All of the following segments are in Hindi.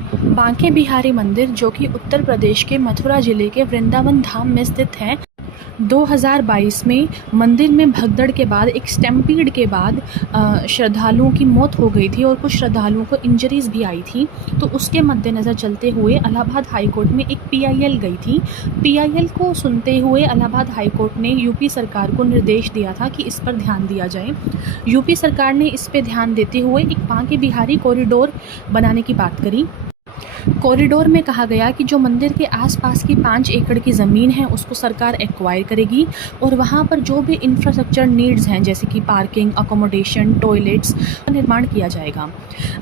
बांके बिहारी मंदिर, जो कि उत्तर प्रदेश के मथुरा जिले के वृंदावन धाम में स्थित है, 2022 में मंदिर में भगदड़ के बाद, एक स्टैम्पीड के बाद श्रद्धालुओं की मौत हो गई थी और कुछ श्रद्धालुओं को इंजरीज भी आई थी। तो उसके मद्देनज़र चलते हुए इलाहाबाद हाई कोर्ट में एक पीआईएल गई थी। पीआईएल को सुनते हुए इलाहाबाद हाई कोर्ट ने यूपी सरकार को निर्देश दिया था कि इस पर ध्यान दिया जाए। यूपी सरकार ने इस पर ध्यान देते हुए एक बांके बिहारी कॉरिडोर बनाने की बात करी। कॉरिडोर में कहा गया कि जो मंदिर के आसपास की 5 एकड़ की ज़मीन है उसको सरकार एक्वायर करेगी और वहाँ पर जो भी इंफ्रास्ट्रक्चर नीड्स हैं, जैसे कि पार्किंग, अकोमोडेशन, टॉयलेट्स का निर्माण किया जाएगा।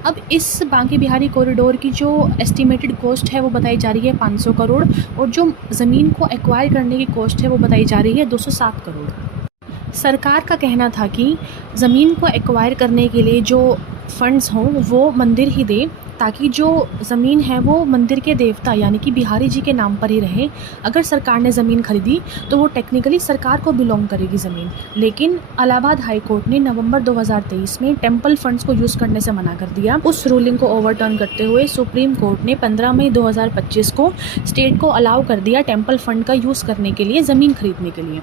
अब इस बांके बिहारी कॉरिडोर की जो एस्टिमेटेड कॉस्ट है वो बताई जा रही है 500 करोड़ और जो ज़मीन को एक्वायर करने की कॉस्ट है वो बताई जा रही है 207 करोड़। सरकार का कहना था कि ज़मीन को एक्वायर करने के लिए जो फंड्स हों वो मंदिर ही दे, ताकि जो ज़मीन है वो मंदिर के देवता यानी कि बिहारी जी के नाम पर ही रहे। अगर सरकार ने ज़मीन खरीदी तो वो टेक्निकली सरकार को बिलोंग करेगी ज़मीन। लेकिन इलाहाबाद हाई कोर्ट ने नवंबर 2023 में टेम्पल फंड्स को यूज़ करने से मना कर दिया। उस रूलिंग को ओवरटर्न करते हुए सुप्रीम कोर्ट ने 15 मई 2025 को स्टेट को अलाउ कर दिया टेम्पल फंड का यूज़ करने के लिए, ज़मीन खरीदने के लिए।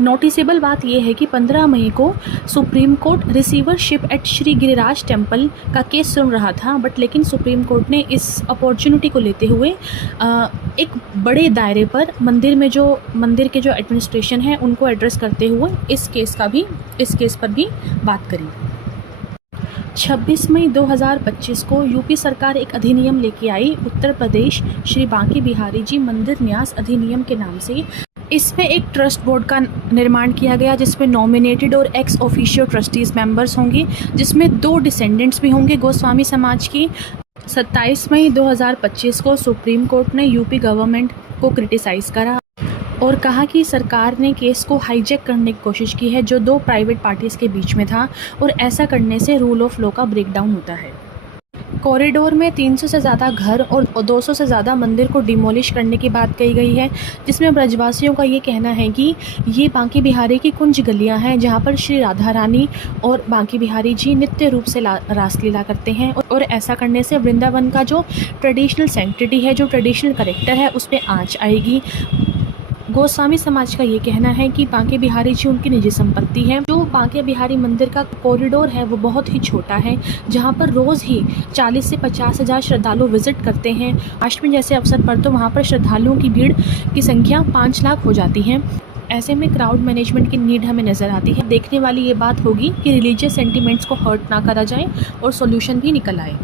नोटिसेबल बात यह है कि 15 मई को supreme court receivership at Shri Giriraj temple का केस सुन रहा था, लेकिन सुप्रीम कोर्ट ने इस अपॉर्चुनिटी को लेते हुए एक बड़े दायरे पर मंदिर के जो एडमिनिस्ट्रेशन है उनको एड्रेस करते हुए इस केस पर भी बात करी। 26 मई 2025 को यूपी सरकार एक अधिनियम लेके आई, उत्तर प्रदेश श्री बांके बिहारी जी मंदिर न्यास अधिनियम के नाम से। इसमें एक ट्रस्ट बोर्ड का निर्माण किया गया जिसमें नॉमिनेटेड और एक्स ऑफिशियो ट्रस्टीज़ मेंबर्स होंगे, जिसमें 2 डिसेंडेंट्स भी होंगे गोस्वामी समाज की। 27 मई 2025 को सुप्रीम कोर्ट ने यूपी गवर्नमेंट को क्रिटिसाइज़ करा और कहा कि सरकार ने केस को हाईजैक करने की कोशिश की है जो 2 प्राइवेट पार्टीज़ के बीच में था और ऐसा करने से रूल ऑफ लॉ का ब्रेकडाउन होता है। कॉरिडोर में 300 से ज़्यादा घर और 200 से ज़्यादा मंदिर को डिमोलिश करने की बात कही गई है, जिसमें ब्रजवासियों का ये कहना है कि ये बांके बिहारी की कुंज गलियां हैं जहां पर श्री राधा रानी और बांके बिहारी जी नित्य रूप से रासलीला करते हैं और ऐसा करने से वृंदावन का जो ट्रेडिशनल सेंटिटी है, जो ट्रेडिशनल करेक्टर है, उस पर आँच आएगी। गोस्वामी समाज का ये कहना है कि बांके बिहारी जी उनकी निजी संपत्ति है। जो बांके बिहारी मंदिर का कॉरिडोर है वो बहुत ही छोटा है, जहाँ पर रोज़ ही 40 से 50 हज़ार श्रद्धालु विजिट करते हैं। अष्टमी जैसे अवसर पर तो वहाँ पर श्रद्धालुओं की भीड़ की संख्या 5 लाख हो जाती है। ऐसे में क्राउड मैनेजमेंट की नीड हमें नज़र आती है। देखने वाली ये बात होगी कि रिलीजियस सेंटिमेंट्स को हर्ट ना करा जाए और सॉल्यूशन भी निकल आए।